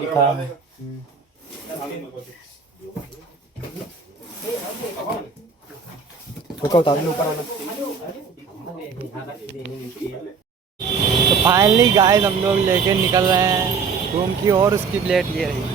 लिखा है। तो उतार लो ऊपर वाला। तो फाइनली गाइस हम लोग लेके निकल रहे हैं रूम की और उसकी प्लेट ये रही।